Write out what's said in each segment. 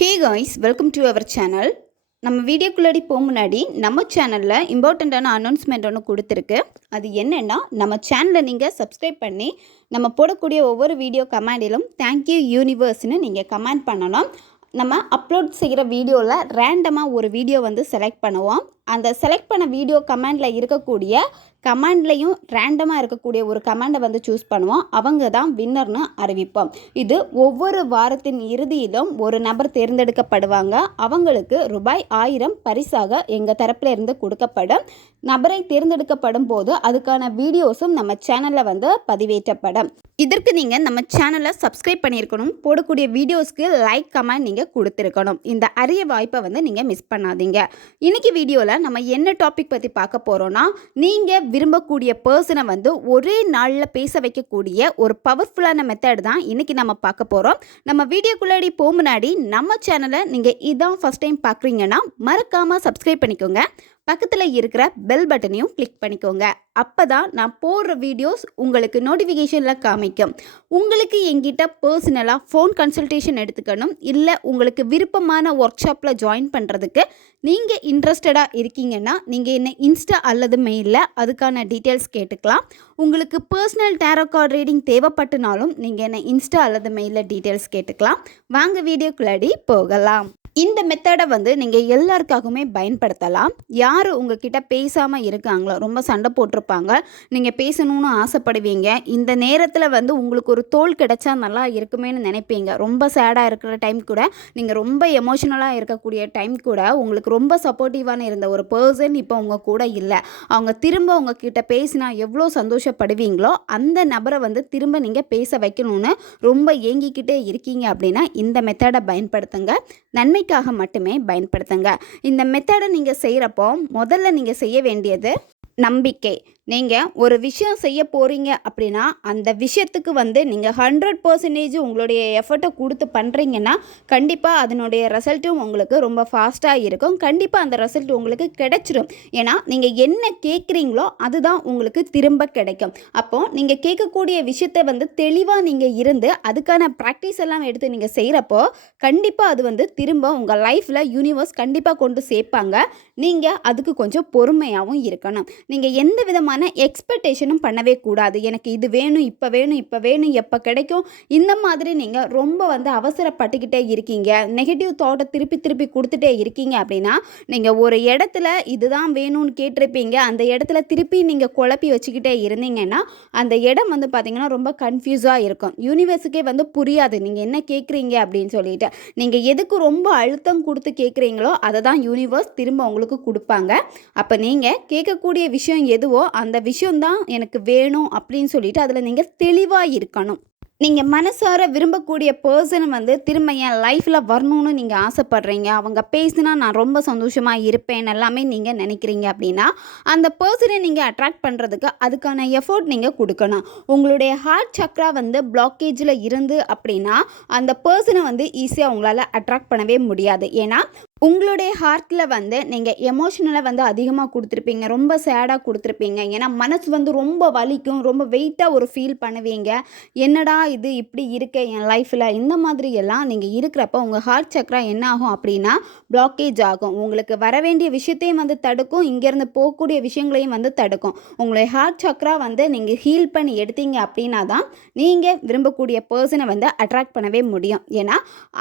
Hey guys welcome to our channel நம்ம வீடியோக்குள்ளாடி போக முன்னாடி நம்ம சேனலில் இம்பார்ட்டண்ட்டான அனௌன்ஸ்மெண்ட் ஒன்று கொடுத்துருக்கு. அது என்னென்னா நம்ம சேனலை நீங்கள் சப்ஸ்கிரைப் பண்ணி நம்ம போடக்கூடிய ஒவ்வொரு வீடியோ கமெண்டிலும் தேங்க்யூ யூனிவர்ஸ்னு நீங்கள் கமெண்ட் பண்ணணும் நம்ம அப்லோட் செய்கிற வீடியோவில் ரேண்டமாக ஒரு வீடியோ வந்து செலக்ட் பண்ணுவோம். அந்த செலக்ட் பண்ண வீடியோ கமெண்டில் இருக்கக்கூடிய கமெண்ட்லேயும் ரேண்டமாக இருக்கக்கூடிய ஒரு கமெண்டை வந்து சூஸ் பண்ணுவோம். அவங்க தான் வின்னர்னு அறிவிப்போம். இது ஒவ்வொரு வாரத்தின் இறுதியிலும் ஒரு நபர் தேர்ந்தெடுக்கப்படுவாங்க. அவங்களுக்கு ரூபாய் ஆயிரம் பரிசாக எங்கள் தரப்புல இருந்து கொடுக்கப்படும். நபரை தேர்ந்தெடுக்கப்படும் போது அதுக்கான வீடியோஸும் நம்ம சேனலில் வந்து பதிவேற்றப்படும். இதற்கு நீங்கள் நம்ம சேனலை சப்ஸ்கிரைப் பண்ணியிருக்கணும். போடக்கூடிய வீடியோஸ்க்கு லைக் கமெண்ட் நீங்கள் கொடுத்துருக்கணும். இந்த அரிய வாய்ப்பை வந்து நீங்கள் மிஸ் பண்ணாதீங்க. இன்றைக்கி வீடியோவில் நம்ம என்ன டாபிக் பற்றி பார்க்க போகிறோன்னா நீங்கள் விரும்பக்கூடிய பர்சனை வந்து ஒரே நாளில் பேச வைக்கக்கூடிய ஒரு பவர்ஃபுல்லான மெத்தட் தான் இன்றைக்கி நம்ம பார்க்க போகிறோம் நம்ம வீடியோக்குள்ளாடி போக முன்னாடி நம்ம சேனலை நீங்கள் இதான் ஃபஸ்ட் டைம் பார்க்குறீங்கன்னா மறக்காமல் சப்ஸ்கிரைப் பண்ணிக்கோங்க. பக்கத்தில் இருக்கிற பெல் பட்டனையும் கிளிக் பண்ணிக்கோங்க. அப்போ தான் நான் போடுற வீடியோஸ் உங்களுக்கு நோட்டிஃபிகேஷனில் காமிக்கும். உங்களுக்கு எங்கிட்ட பர்சனலாக ஃபோன் கன்சல்டேஷன் எடுத்துக்கணும். இல்லை உங்களுக்கு விருப்பமான ஒர்க் ஷாப்பில் ஜாயின் பண்ணுறதுக்கு நீங்கள் இன்ட்ரெஸ்டடாக இருக்கீங்கன்னா நீங்கள் என்ன இன்ஸ்டா அல்லது மெயிலில் அதுக்கான டீட்டெயில்ஸ் கேட்டுக்கலாம். உங்களுக்கு பர்சனல் டேரோ கார்டு ரீடிங் தேவைப்பட்டனாலும் நீங்கள் என்ன இன்ஸ்டா அல்லது மெயிலில் டீட்டெயில்ஸ் கேட்டுக்கலாம். வாங்க வீடியோக்குள்ளாடி போகலாம். இந்த மெத்தடை வந்து நீங்கள் எல்லாருக்காகவுமே பயன்படுத்தலாம். யார் உங்ககிட்ட பேசாமல் இருக்காங்களோ ரொம்ப சண்டை போட்டிருப்பாங்க நீங்கள் பேசணும்னு ஆசைப்படுவீங்க இந்த நேரத்தில் வந்து உங்களுக்கு ஒரு தோல் கிடைச்சா நல்லா இருக்குமேன்னு நினைப்பீங்க. ரொம்ப சேடாக இருக்கிற டைம் கூட நீங்கள் ரொம்ப எமோஷனலாக இருக்கக்கூடிய டைம் கூட உங்களுக்கு ரொம்ப சப்போர்ட்டிவான இருந்த ஒரு பர்சன் இப்போ உங்கள் கூட இல்லை. அவங்க திரும்ப உங்ககிட்ட பேசினா எவ்வளோ சந்தோஷப்படுவீங்களோ அந்த நபரை வந்து திரும்ப நீங்கள் பேச வைக்கணும்னு ரொம்ப ஏங்கிக்கிட்டே இருக்கீங்க அப்படின்னா இந்த மெத்தடை பயன்படுத்துங்க. நன்மை மட்டுமே பயன்படுத்துங்க. இந்த மெத்தடை நீங்கள் செய்கிறப்போ முதல்ல நீங்கள் செய்ய வேண்டியது நம்பிக்கை. நீங்கள் ஒரு விஷயம் செய்ய போகிறீங்க அப்படின்னா அந்த விஷயத்துக்கு வந்து நீங்கள் ஹண்ட்ரட் பர்சன்டேஜ் உங்களுடைய எஃபர்ட்டை கொடுத்து பண்ணுறீங்கன்னா கண்டிப்பாக அதனுடைய ரிசல்ட்டும் உங்களுக்கு ரொம்ப ஃபாஸ்ட்டாக இருக்கும். கண்டிப்பாக அந்த ரிசல்ட் உங்களுக்கு கிடைச்சிடும் ஏன்னா நீங்கள் என்ன கேட்குறீங்களோ அதுதான் உங்களுக்கு திரும்ப கிடைக்கும். அப்போது நீங்கள் கேட்கக்கூடிய விஷயத்தை வந்து தெளிவாக நீங்கள் இருந்து அதுக்கான ப்ராக்டிஸ் எல்லாம் எடுத்து நீங்கள் செய்கிறப்போ கண்டிப்பாக அது வந்து திரும்ப உங்கள் லைஃப்பில் யூனிவர்ஸ் கண்டிப்பாக கொண்டு சேர்ப்பாங்க. நீங்கள் அதுக்கு கொஞ்சம் பொறுமையாகவும் இருக்கணும். நீங்கள் எந்த விதமான எக்ஸ்பெக்டேஷனும் பண்ணவே கூடாது. எனக்கு இது வேணும் இப்போ வேணும் இப்போ வேணும் எப்போ கிடைக்கும்? இந்த மாதிரி நீங்கள் ரொம்ப வந்து அவசரப்பட்டுக்கிட்டே இருக்கீங்க. நெகட்டிவ் தாட்டை திருப்பி திருப்பி கொடுத்துட்டே இருக்கீங்க அப்படின்னா நீங்கள் ஒரு இடத்துல இதுதான் வேணும்னு கேட்டிருப்பீங்க. அந்த இடத்துல திருப்பி நீங்கள் குழப்பி வச்சுக்கிட்டே இருந்தீங்கன்னா அந்த இடம் வந்து பார்த்திங்கன்னா ரொம்ப கன்ஃபியூஸாக இருக்கும். யூனிவர்ஸுக்கே வந்து புரியாது. நீங்கள் என்ன கேட்குறீங்க அப்படின்னு சொல்லிட்டு. நீங்கள் எதுக்கு ரொம்ப அழுத்தம் கொடுத்து கேட்குறீங்களோ அதை தான் யூனிவர்ஸ் திரும்ப உங்களுக்கு கொடுப்பாங்க. அப்போ நீங்கள் கேட்கக்கூடிய விஷயம் எதுவோ அந்த விஷயம்தான் எனக்கு வேணும் அப்படின்னு சொல்லிட்டு அதில் நீங்கள் தெளிவாக இருக்கணும். நீங்கள் மனசார விரும்பக்கூடிய பர்சன் வந்து திரும்ப என் லைஃப்பில் வரணும்னு நீங்கள் ஆசைப்பட்றீங்க. அவங்க பேசினா நான் ரொம்ப சந்தோஷமாக இருப்பேன் எல்லாமே நீங்கள் நினைக்கிறீங்க அப்படின்னா அந்த பர்சனை நீங்கள் அட்ராக்ட் பண்ணுறதுக்கு அதுக்கான எஃபோர்ட் நீங்கள் கொடுக்கணும். உங்களுடைய ஹார்ட் சக்ரா வந்து பிளாக்கேஜில் இருந்து அப்படின்னா அந்த பர்சனை வந்து ஈஸியாக உங்களால் அட்ராக்ட் பண்ணவே முடியாது. ஏன்னா உங்களுடைய ஹார்ட்டில் வந்து நீங்கள் எமோஷனலை வந்து அதிகமாக கொடுத்துருப்பீங்க. ரொம்ப சேடாக கொடுத்துருப்பீங்க. ஏன்னா மனசு வந்து ரொம்ப வலிக்கும். ரொம்ப வெயிட்டாக ஒரு ஃபீல் பண்ணுவீங்க. என்னடா இது இப்படி இருக்க என் லைஃப்பில் இந்த மாதிரி எல்லாம் நீங்கள் இருக்கிறப்ப உங்கள் ஹார்ட் சக்கரா என்ன ஆகும் அப்படின்னா பிளாக்கேஜ் ஆகும். உங்களுக்கு வர வேண்டிய விஷயத்தையும் வந்து தடுக்கும். இங்கேருந்து போகக்கூடிய விஷயங்களையும் வந்து தடுக்கும். உங்களுடைய ஹார்ட் சக்கரா வந்து நீங்கள் ஹீல் பண்ணி எடுத்தீங்க அப்படின்னா தான் நீங்கள் விரும்பக்கூடிய பர்சனை வந்து அட்ராக்ட் பண்ணவே முடியும். ஏன்னா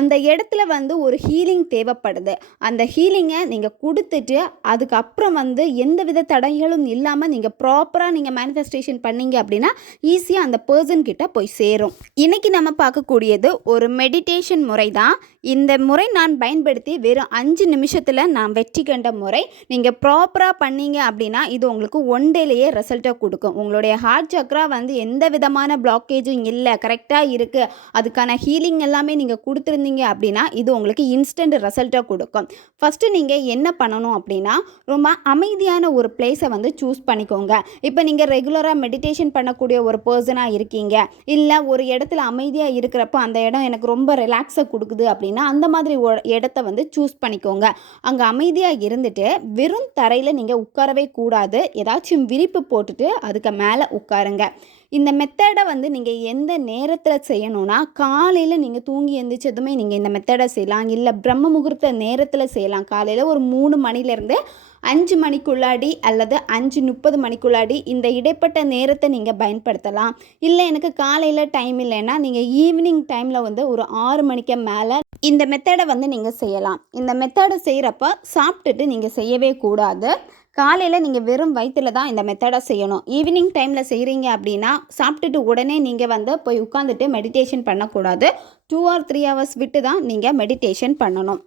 அந்த இடத்துல வந்து ஒரு ஹீலிங் தேவைப்படுது. அந்த ஹீலிங்கை நீங்கள் கொடுத்துட்டு அதுக்கப்புறம் வந்து எந்த வித தடைகளும் இல்லாமல் நீங்கள் ப்ராப்பராக நீங்கள் மேனிஃபெஸ்டேஷன் பண்ணீங்க அப்படின்னா ஈஸியாக அந்த பர்சன் கிட்ட போய் சேரும். இன்னைக்கு நம்ம பார்க்கக்கூடியது ஒரு மெடிடேஷன் முறை தான் இந்த முறை நான் பயன்படுத்தி வெறும் அஞ்சு நிமிஷத்தில் நான் வெற்றி கண்ட முறை. நீங்கள் ப்ராப்பராக பண்ணீங்க அப்படின்னா இது உங்களுக்கு ஒன் டேலேயே ரிசல்ட்டை கொடுக்கும். உங்களுடைய ஹார்ட் சக்ரா வந்து எந்த விதமான பிளாக்கேஜும் இல்லை கரெக்டாக இருக்குது அதுக்கான ஹீலிங் எல்லாமே நீங்கள் கொடுத்துருந்தீங்க அப்படின்னா இது உங்களுக்கு இன்ஸ்டன்ட் ரிசல்ட்டை கொடுக்கும். ஃபஸ்ட்டு நீங்கள் என்ன பண்ணணும் அப்படின்னா ரொம்ப அமைதியான ஒரு பிளேஸை வந்து சூஸ் பண்ணிக்கோங்க. இப்போ நீங்கள் ரெகுலராக மெடிடேஷன் பண்ணக்கூடிய ஒரு பர்சனாக இருக்கீங்க. இல்லை ஒரு இடத்துல அமைதியாக இருக்கிறப்போ அந்த இடம் எனக்கு ரொம்ப ரிலாக்ஸை கொடுக்குது அப்படின்னா அந்த மாதிரி இடத்த வந்து சூஸ் பண்ணிக்கோங்க. அங்கே அமைதியாக இருந்துட்டு வெறும் தரையில் நீங்கள் உட்காரவே கூடாது. ஏதாச்சும் விரிப்பு போட்டுட்டு அதுக்கு மேலே உட்காருங்க. இந்த மெத்தடை வந்து நீங்கள் எந்த நேரத்தில் செய்யணும்னா காலையில் நீங்கள் தூங்கி எந்திரிச்சதுமே நீங்கள் இந்த மெத்தடை செய்யலாம். இல்லை பிரம்ம முகூர்த்த நேரத்தில் செய்யலாம். காலையில் ஒரு மூணு மணிலேருந்து அஞ்சு மணிக்குள்ளாடி அல்லது அஞ்சு முப்பது மணிக்குள்ளாடி இந்த இடைப்பட்ட நேரத்தை நீங்கள் பயன்படுத்தலாம். இல்லை எனக்கு காலையில் டைம் இல்லைன்னா நீங்கள் ஈவினிங் டைமில் வந்து ஒரு ஆறு மணிக்கு மேலே இந்த மெத்தடை வந்து நீங்கள் செய்யலாம். இந்த மெத்தடை செய்கிறப்ப சாப்பிட்டுட்டு நீங்கள் செய்யவே கூடாது. காலையில் நீங்கள் வெறும் வயிற்றில் தான் இந்த மெத்தடை செய்யணும். ஈவினிங் டைமில் செய்கிறீங்க அப்படின்னா சாப்பிட்டுட்டு உடனே நீங்கள் வந்து போய் உட்காந்துட்டு மெடிடேஷன் பண்ணக்கூடாது. டூ ஆர் த்ரீ ஹவர்ஸ் விட்டு தான் நீங்கள் மெடிடேஷன் பண்ணணும்.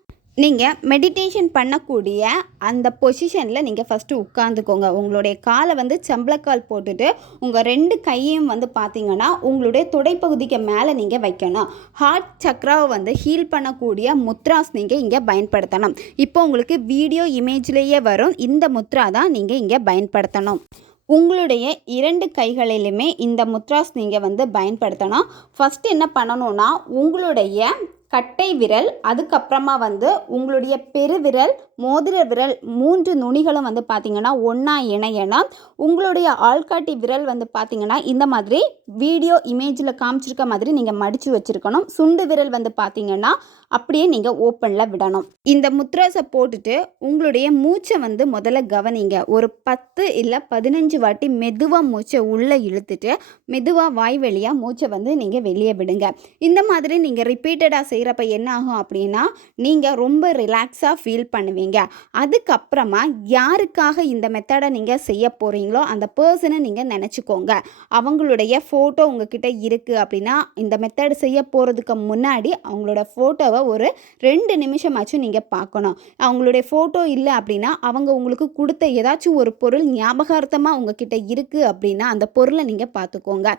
நீங்கள் மெடிடேஷன் பண்ணக்கூடிய அந்த பொசிஷனில் நீங்கள் ஃபஸ்ட்டு உட்காந்துக்கோங்க உங்களுடைய காலை வந்து செம்பளக்கால் போட்டுட்டு உங்கள் ரெண்டு கையையும் வந்து பார்த்தீங்கன்னா உங்களுடைய தொடைப்பகுதிக்கு மேலே நீங்கள் வைக்கணும். ஹார்ட் சக்ராவை வந்து ஹீல் பண்ணக்கூடிய முத்ராஸ் நீங்கள் இங்கே பயன்படுத்தணும். இப்போ உங்களுக்கு வீடியோ இமேஜ்லேயே வரும். இந்த முத்ரா தான் நீங்கள் இங்கே பயன்படுத்தணும். உங்களுடைய இரண்டு கைகளிலுமே இந்த முத்ராஸ் நீங்கள் வந்து பயன்படுத்தணும். ஃபஸ்ட்டு என்ன பண்ணணும்னா உங்களுடைய கட்டை விரல் அதுக்கப்புறமா வந்து உங்களுடைய பெருவிரல் மோதிர விரல் மூன்று நுனிகளும் வந்து பார்த்திங்கன்னா ஒன்றா இணையணும். உங்களுடைய ஆள்காட்டி விரல் வந்து பார்த்திங்கன்னா இந்த மாதிரி வீடியோ இமேஜில் காமிச்சிருக்க மாதிரி நீங்கள் மடித்து வச்சுருக்கணும். சுண்டு விரல் வந்து பார்த்திங்கன்னா அப்படியே நீங்கள் ஓப்பனில் விடணும். இந்த முத்ராஸை போட்டுட்டு உங்களுடைய மூச்சை வந்து முதல்ல கவனிங்க. ஒரு பத்து இல்லை பதினஞ்சு வாட்டி மெதுவாக மூச்சை உள்ளே இழுத்துட்டு மெதுவாக வாய் வழியாக மூச்சை வந்து நீங்கள் வெளியே விடுங்க. இந்த மாதிரி நீங்கள் ரிப்பீட்டடாக செய்கிறப்ப என்ன ஆகும் அப்படின்னா நீங்கள் ரொம்ப ரிலாக்ஸாக ஃபீல் பண்ணுவீங்க. அதுக்கப்புறமா யாருக்காக இந்த மெத்தடை நீங்கள் செய்ய போகிறீங்களோ அந்த பர்சனை நீங்கள் நினச்சிக்கோங்க. அவங்களுடைய ஃபோட்டோ உங்ககிட்ட இருக்குது அப்படின்னா இந்த மெத்தட் செய்ய போகிறதுக்கு முன்னாடி அவங்களோட ஃபோட்டோவை ஒரு ரெண்டு நிமிஷமாச்சும் நீங்கள் பார்க்கணும். அவங்களுடைய ஃபோட்டோ இல்லை அப்படின்னா அவங்க உங்களுக்கு கொடுத்த ஏதாச்சும் ஒரு பொருள் ஞாபகார்த்தமாக உங்ககிட்ட இருக்குது அப்படின்னா அந்த பொருளை நீங்கள் பார்த்துக்கோங்க.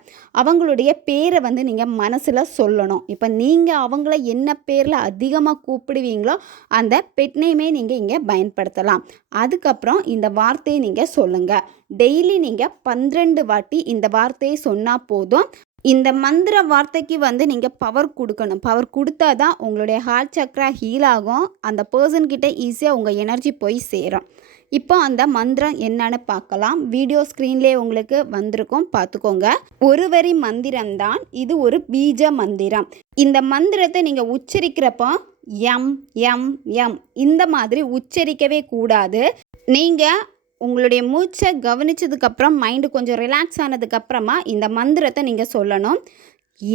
அவங்களுடைய பேரை வந்து நீங்கள் மனசில் சொல்லணும். இப்போ நீங்கள் அவங்கள என்ன பேரில் அதிகமாக கூப்பிடுவீங்களோ அந்த பெட் நேமே நீங்கள் இங்கே பயன்படுத்தலாம். அதுக்கப்புறம் இந்த வார்த்தையை நீங்கள் சொல்லுங்கள் டெய்லி நீங்கள் பன்னிரெண்டு வாட்டி இந்த வார்த்தையை சொன்னால் போதும். இந்த மந்திர வார்த்தைக்கு வந்து நீங்கள் பவர் கொடுக்கணும். பவர் கொடுத்தா தான் உங்களுடைய ஹார்ட் சக்ரா ஹீல் ஆகும். அந்த பர்சன்கிட்ட ஈஸியாக உங்கள் எனர்ஜி போய் சேரும். இப்போ அந்த மந்திரம் என்னன்னு பார்க்கலாம். வீடியோ ஸ்க்ரீன்லேயே உங்களுக்கு வந்திருக்கும். பார்த்துக்கோங்க. ஒரு வரி மந்திரம் தான் இது ஒரு பீஜ மந்திரம். இந்த மந்திரத்தை நீங்கள் உச்சரிக்கிறப்போ எம் எம் எம் இந்த மாதிரி உச்சரிக்கவே கூடாது. நீங்கள் உங்களுடைய மூச்சை கவனிச்சதுக்கப்புறம் மைண்டு கொஞ்சம் ரிலாக்ஸ் ஆனதுக்கப்புறமா இந்த மந்திரத்தை நீங்கள் சொல்லணும்.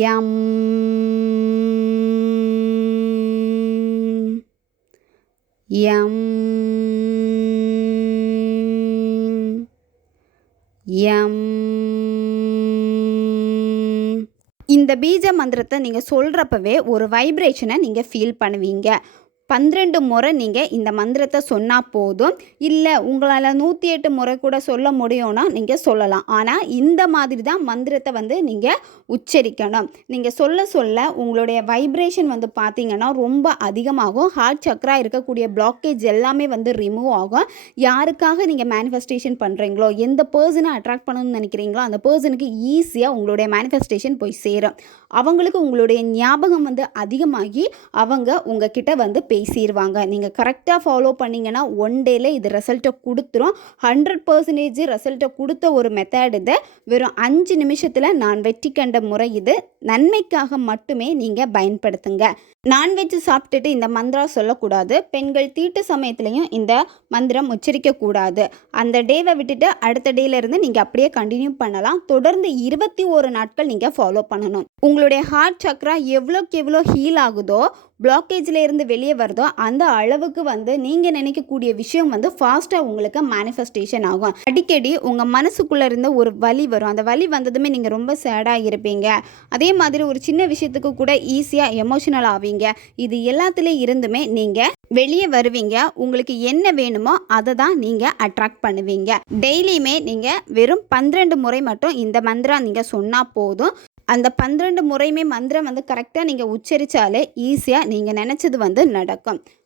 எம் எம் எம். இந்த பீஜ மந்திரத்தை நீங்கள் சொல்கிறப்பவே ஒரு வைப்ரேஷனை நீங்கள் ஃபீல் பண்ணுவீங்க. பன்னிரெண்டு முறை நீங்கள் இந்த மந்திரத்தை சொன்னால் போதும். இல்லை உங்களால் நூற்றி எட்டு முறை கூட சொல்ல முடியும்னா நீங்கள் சொல்லலாம். ஆனால் இந்த மாதிரி தான் மந்திரத்தை வந்து நீங்கள் உச்சரிக்கணும். நீங்கள் சொல்ல சொல்ல உங்களுடைய வைப்ரேஷன் வந்து பார்த்தீங்கன்னா ரொம்ப அதிகமாகும். ஹார்ட் சக்கரா இருக்கக்கூடிய பிளாக்கேஜ் எல்லாமே வந்து ரிமூவ் ஆகும். யாருக்காக நீங்கள் மேனிஃபெஸ்டேஷன் பண்ணுறீங்களோ எந்த பர்சனை அட்ராக்ட் பண்ணணும்னு நினைக்கிறீங்களோ அந்த பர்சனுக்கு ஈஸியாக உங்களுடைய மேனிஃபெஸ்டேஷன் போய் சேரும். அவங்களுக்கு உங்களுடைய ஞாபகம் வந்து அதிகமாகி அவங்க உங்ககிட்ட வந்து பே பேசிடுவாங்க நீங்கள் கரெக்டாக ஃபாலோ பண்ணிங்கன்னா ஒன் டேல இது ரிசல்ட்டை கொடுத்துரும். ஹண்ட்ரட் பர்சன்டேஜ் ரிசல்ட்டை கொடுத்த ஒரு மெத்தட் இது. வெறும் அஞ்சு நிமிஷத்தில் நான் வெற்றி கண்ட முறை இது. நன்மைக்காக மட்டுமே நீங்கள் பயன்படுத்துங்க. நான்வெஜ் சாப்பிட்டுட்டு இந்த மந்திரா சொல்லக்கூடாது. பெண்கள் தீட்டு சமயத்துலையும் இந்த மந்திரம் உச்சரிக்கக்கூடாது. அந்த டேவை விட்டுட்டு அடுத்த டேலேருந்து நீங்கள் அப்படியே கண்டினியூ பண்ணலாம். தொடர்ந்து இருபத்தி ஒரு நாட்கள் நீங்கள் ஃபாலோ பண்ணணும். உங்களுடைய ஹார்ட் சக்ரா எவ்வளோக்கு எவ்வளோ ஹீல் ஆகுதோ பிளாக்கேஜில் இருந்து வெளியே வருதோ அந்த அளவுக்கு வந்து நீங்கள் நினைக்கக்கூடிய விஷயம் வந்து ஃபாஸ்ட்டாக உங்களுக்கு மேனிஃபெஸ்டேஷன் ஆகும். அடிக்கடி உங்கள் மனசுக்குள்ளே இருந்த ஒரு வலி வரும். அந்த வலி வந்ததுமே நீங்கள் ரொம்ப சேடாக இருப்பீங்க. அதே மாதிரி ஒரு சின்ன விஷயத்துக்கு கூட ஈஸியாக எமோஷனல் ஆவீங்க. இது எல்லாத்துலேயும் இருந்துமே நீங்கள் வெளியே வருவீங்க. உங்களுக்கு என்ன வேணுமோ அதை தான் நீங்கள் அட்ராக்ட் பண்ணுவீங்க. டெய்லியுமே நீங்கள் வெறும் பன்னிரெண்டு முறை மட்டும் இந்த மந்திரம் நீங்கள் சொன்னால் போதும். அந்த பன்னிரெண்டு முறையுமே மந்திரம் வந்து கரெக்டாக நீங்கள் உச்சரித்தாலே ஈஸியாக நீங்கள் நினச்சது வந்து நடக்கும்.